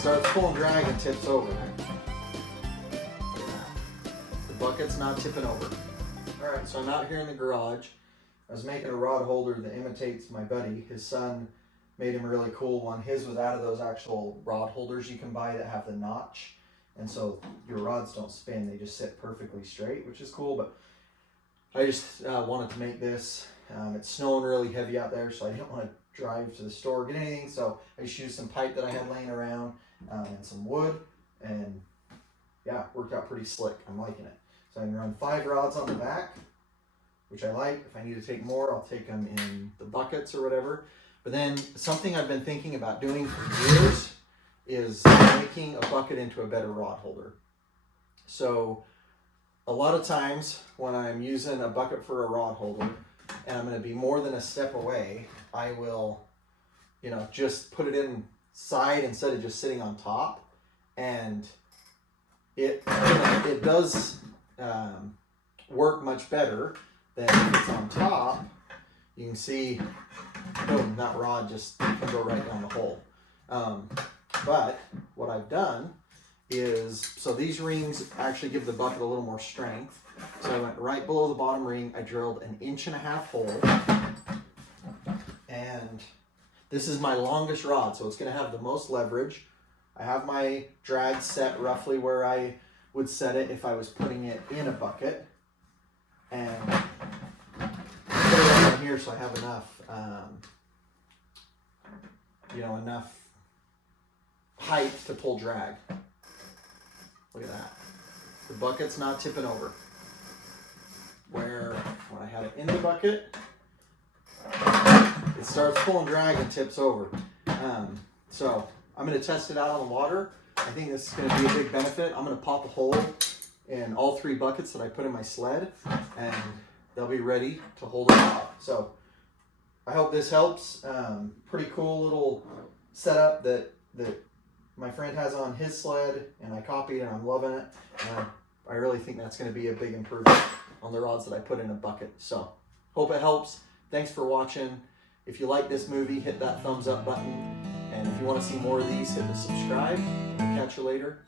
starts pulling drag and tips over. The bucket's not tipping over. All right, so I'm out here in the garage. I was making a rod holder that imitates my buddy. His son made him a really cool one. His was out of those actual rod holders you can buy that have the notch. And so your rods don't spin, they just sit perfectly straight, which is cool. But I just wanted to make this. It's snowing really heavy out there, so I didn't want to drive to the store, get anything. So I just used some pipe that I had laying around and some wood. And yeah, worked out pretty slick. I'm liking it. So I can run 5 rods on the back, which I like. If I need to take more, I'll take them in the buckets or whatever. But then something I've been thinking about doing for years is making a bucket into a better rod holder. So a lot of times when I'm using a bucket for a rod holder and I'm going to be more than a step away, I will, just put it inside instead of just sitting on top. And it does work much better than if it's on top. You can see, boom, that rod just can go right down the hole. But what I've done is, so these rings actually give the bucket a little more strength. So I went right below the bottom ring, I drilled an 1.5-inch hole, and this is my longest rod, so it's going to have the most leverage. I have my drag set roughly where I would set it if I was putting it in a bucket, and put it on here so I have enough, enough height to pull drag. Look at that. The bucket's not tipping over. Where when I had it in the bucket, it starts pulling drag and tips over. So I'm going to test it out on the water. I think this is going to be a big benefit. I'm going to pop a hole in all 3 buckets that I put in my sled, and they'll be ready to hold it out. So I hope this helps. Pretty cool little setup that my friend has on his sled, and I copied, and I'm loving it. I really think that's going to be a big improvement on the rods that I put in a bucket. So hope it helps. Thanks for watching. If you like this movie, hit that thumbs up button. And if you want to see more of these, hit the subscribe. Catch you later.